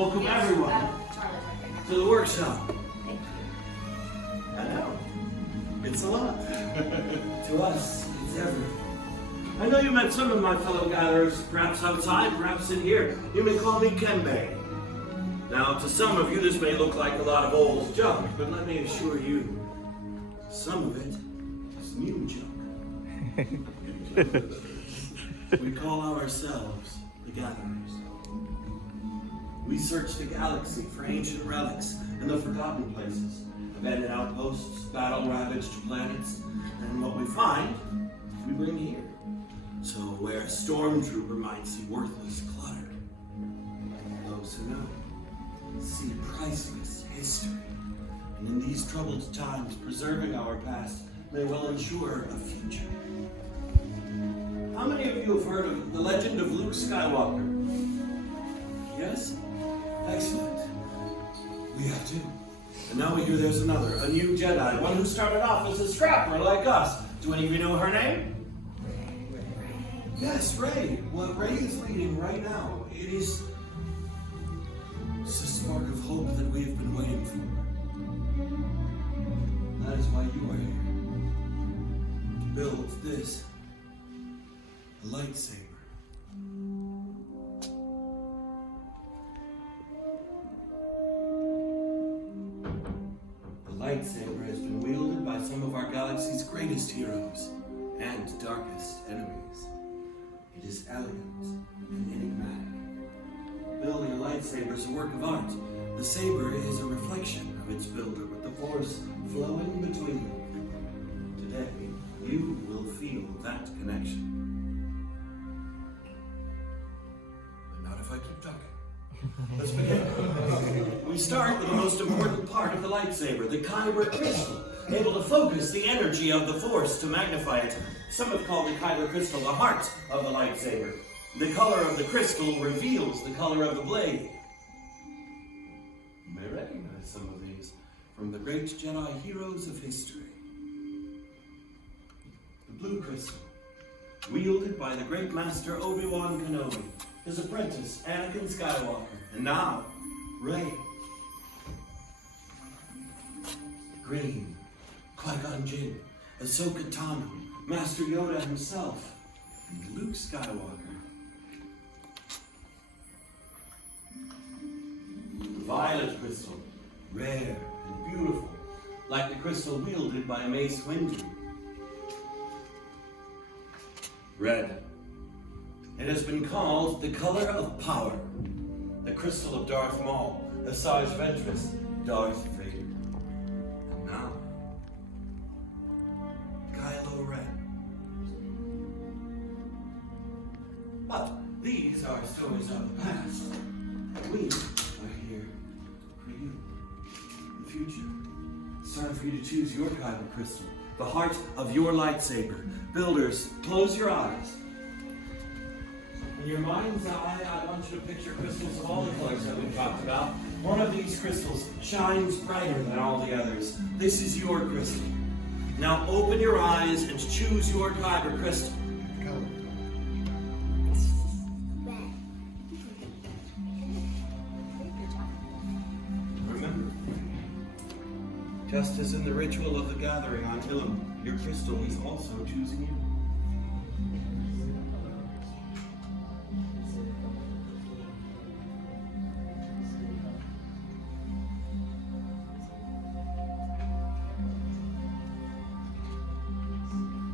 welcome everyone to the workshop. I know, it's a lot. To us, it's everything. I know you met some of my fellow gatherers, perhaps outside, perhaps in here. You may call me Kenbei. Now, to some of you, this may look like a lot of old junk, but let me assure you, some of it is new junk. We call ourselves the Gatherers. We search the galaxy for ancient relics in the forgotten places, abandoned outposts, battle-ravaged planets, and what we find, we bring here. So where a stormtrooper might see worthless clutter, those who know see priceless history. And in these troubled times, preserving our past may well ensure a future. How many of you have heard of the legend of Luke Skywalker? Yes? Excellent. We have too. And now we hear there's another, a new Jedi, one who started off as a scrapper like us. Do any of you know her name? Yes, Rey. What Rey is leading right now, it's a spark of hope that we have been waiting for. That is why you are here. To build this, a lightsaber. The lightsaber has been wielded by some of our galaxy's greatest heroes and darkest enemies. It is elegant and enigmatic. Building a lightsaber is a work of art. The saber is a reflection of its builder, with the force flowing between them. Today, you will feel that connection. But not if I keep talking. Let's begin. We start with the most important part of the lightsaber, the kyber crystal, able to focus the energy of the force to magnify it. Some have called the kyber crystal the heart of the lightsaber. The color of the crystal reveals the color of the blade. You may recognize some of these from the great Jedi heroes of history. The blue crystal, wielded by the great master Obi-Wan Kenobi, his apprentice Anakin Skywalker, and now, Rey. Green, Qui-Gon Jinn, Ahsoka Tano, Master Yoda himself, and Luke Skywalker. The violet crystal, rare and beautiful, like the crystal wielded by Mace Windu. Red. It has been called the color of power, the crystal of Darth Maul, Asajj Ventress, Darth Vader. And now, Kylo Ren. But these are stories of the past. We are here for you, the future. It's time for you to choose your kyber crystal, the heart of your lightsaber. Builders, close your eyes. In your mind's eye, I want you to picture crystals of all the colors that we've talked about. One of these crystals shines brighter than all the others. This is your crystal. Now open your eyes and choose your kyber crystal. Remember, just as in the ritual of the gathering on Ilum, your crystal is also choosing you.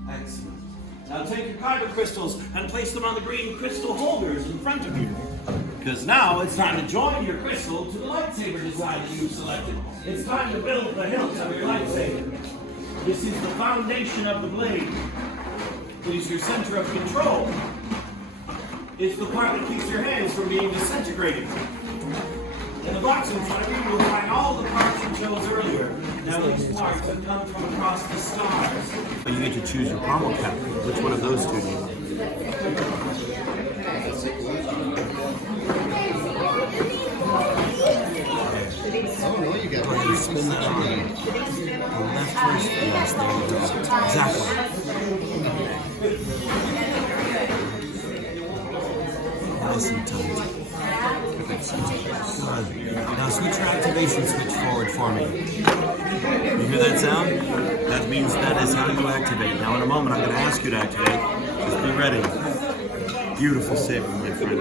Excellent. Now take your kyber crystals and place them on the green crystal holders in front of you. Because now it's time to join your crystal to the lightsaber design that you've selected. It's time to build the hilt of your lightsaber. This is the foundation of the blade. It is your center of control. It's the part that keeps your hands from being disintegrated. In the box in front of you, you'll find all the parts you chose earlier. Now these parts have come from across the stars. You get to choose your pommel cap. Which one of those two do you want? Oh, no, you got to spin the chain. The left first. Yes, there you go. Exactly. Nice and tight. Now switch your activation switch forward for me. You hear that sound? That means that is how you activate. Now in a moment I'm going to ask you to activate. Just be ready. Beautiful saber, my friend.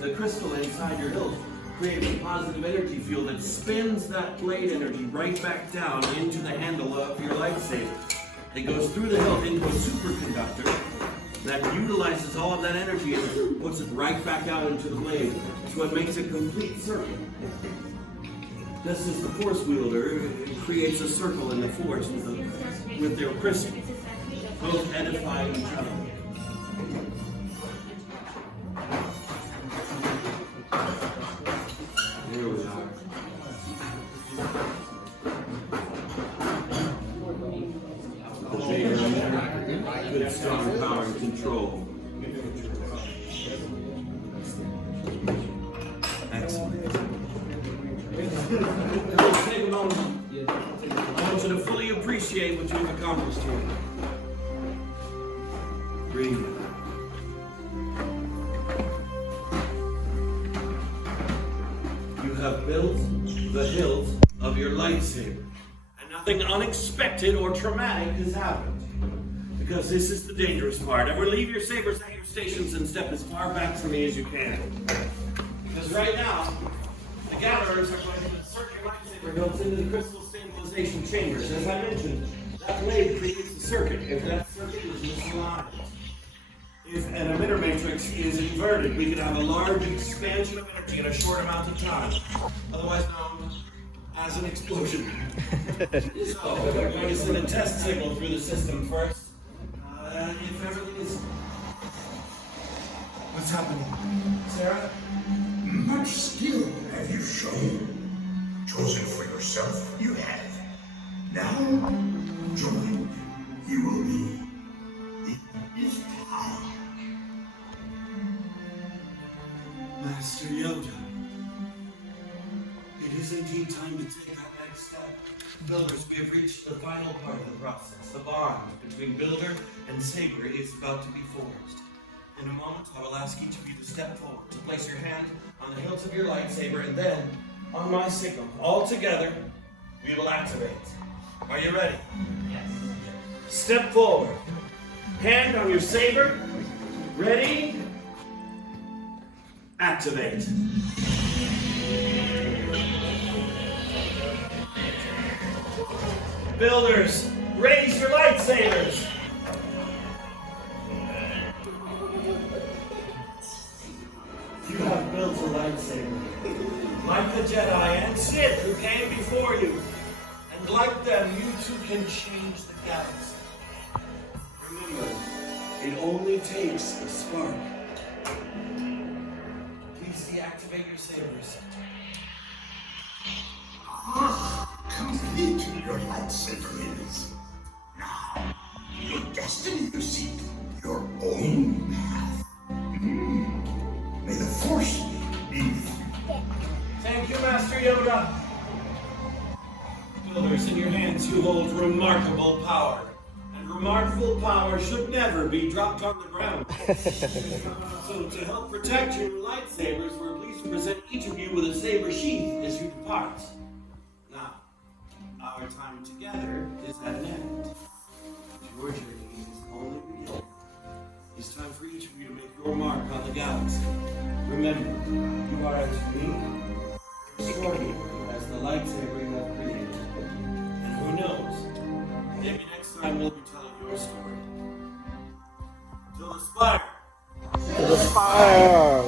The crystal inside your hilt creates a positive energy field that spins that blade energy right back down into the handle of your lightsaber. It goes through the hilt into a superconductor that utilizes all of that energy and puts it right back out into the blade. So it makes a complete circle. Just as the force wielder creates a circle in the force with their crystal, both edifying each other. Here we are. The bigger, good, strong power and control. Excellent. Let's take a moment. I want you to fully appreciate what you've accomplished here. Breathe. You have built the hilt of your lightsaber, and nothing unexpected or traumatic has happened. Because this is the dangerous part. Ever leave your sabers at your stations and step as far back from me as you can. Because right now, the gatherers are going to insert your lightsaber hilts into the crystal stabilization chambers. As I mentioned, that blade creates a circuit. If that circuit is misaligned, if an emitter matrix is inverted, we can have a large expansion of energy in a short amount of time, otherwise known as an explosion. So, we're going to send a test signal through the system first. If everything is... What's happening? Sarah? Much skill have you shown. Chosen for yourself, you have. Now, joined, you will be. It is time. Master Yoda. It is indeed time to take that next step. Builders, we have reached the final part of the process. The bond between builder and saber is about to be forged. In a moment, I will ask each of you to step forward, to place your hand on the hilt of your lightsaber, and then, on my signal, all together, we will activate. Are you ready? Yes. Step forward. Hand on your saber. Ready? Activate. Builders, raise your lightsabers. You have built a lightsaber, like the Jedi and Sith who came before you. And like them, you too can change the galaxy. Remember, it only takes a spark. Please deactivate your sabers. Complete your lightsaber is. Now, your destiny to seek your own path. May the Force be with you. Thank you, Master Yoda. Builders, in your hands you hold remarkable power. And remarkable power should never be dropped on the ground. So to help protect your lightsabers, we're pleased to present each of you with a saber sheath as you depart. Now, our time together is at an end. Your journey is only beginning. It's time for each of you to make your mark on the galaxy. Remember, you are as unique, extraordinary as the lightsaber you have created. And who knows, maybe next time we'll be telling your story. To the spire! To the fire!